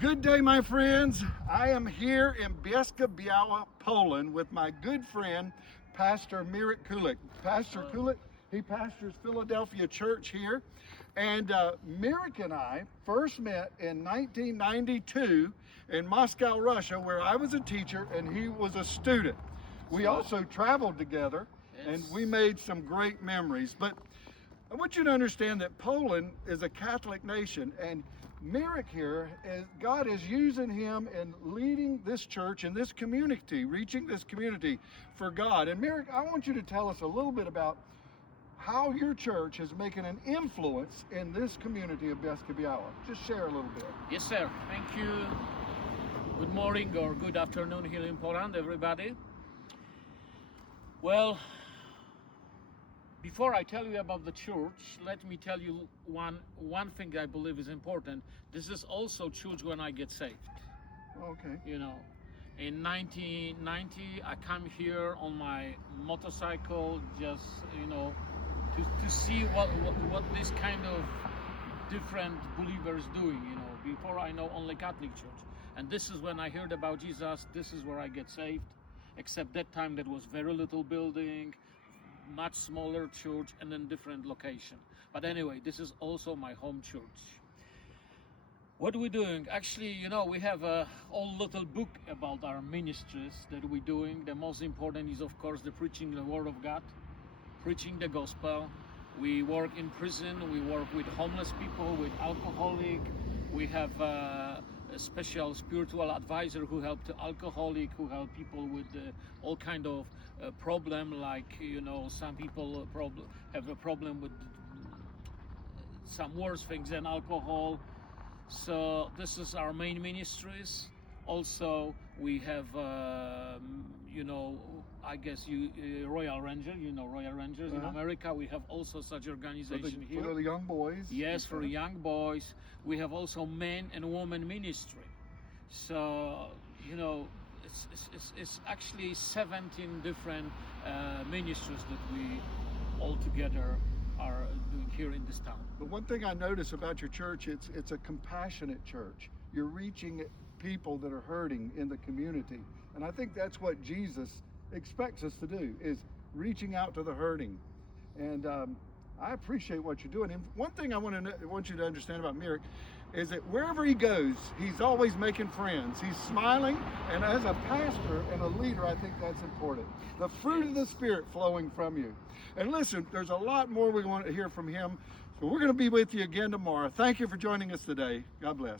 Good day, my friends. I am here in Bielsko-Biała, Poland with my good friend, Pastor Mirek Kulec. Pastor Kulec, he pastors Philadelphia Church here. And Mirek and I first met in 1992 in Moscow, Russia, where I was a teacher and he was a student. We also traveled together and we made some great memories. But I want you to understand that Poland is a Catholic nation, and Mirek here, God is using him and leading this church and this community, reaching this community for God. And Mirek, I want you to tell us a little bit about how your church is making an influence in this community of Bielsko-Biała. Just share a little bit. Yes, sir. Thank you. Good morning or good afternoon here in Poland, everybody. Well, before I tell you about the church, let me tell you one thing I believe is important. This is also church when I get saved. Okay. You know, in 1990, I come here on my motorcycle, just to see what this kind of different believers doing. You know, before I know only Catholic church, and this is when I heard about Jesus. This is where I get saved. Except that time, that was very little building, much smaller church, and in different location. But anyway, this is also my home church. What we're doing, actually, we have a whole little book about our ministries that we're doing. The most important is, of course, the preaching the word of God, preaching the gospel. We work in prison, we work with homeless people, with alcoholic. We have a special spiritual advisor who help the alcoholic, who help people with all kind of problem, like some people have a problem with some worse things than alcohol. So this is our main ministries. Also we have I guess Royal Ranger, Royal Rangers in America. We have also such organization here for the young boys. Yes, for young boys. We have also men and women ministry. So it's actually 17 different ministries that we all together are doing here in this town. But one thing I notice about your church, it's a compassionate church. You're reaching people that are hurting in the community, and I think that's what Jesus expects us to do, is reaching out to the hurting. And I appreciate what you're doing. And one thing I want you to understand about Mirek is that wherever he goes, he's always making friends. He's smiling, and as a pastor and a leader, I think that's important. The fruit of the Spirit flowing from you. And listen, there's a lot more we want to hear from him, so we're going to be with you again tomorrow. Thank you for joining us today. God bless.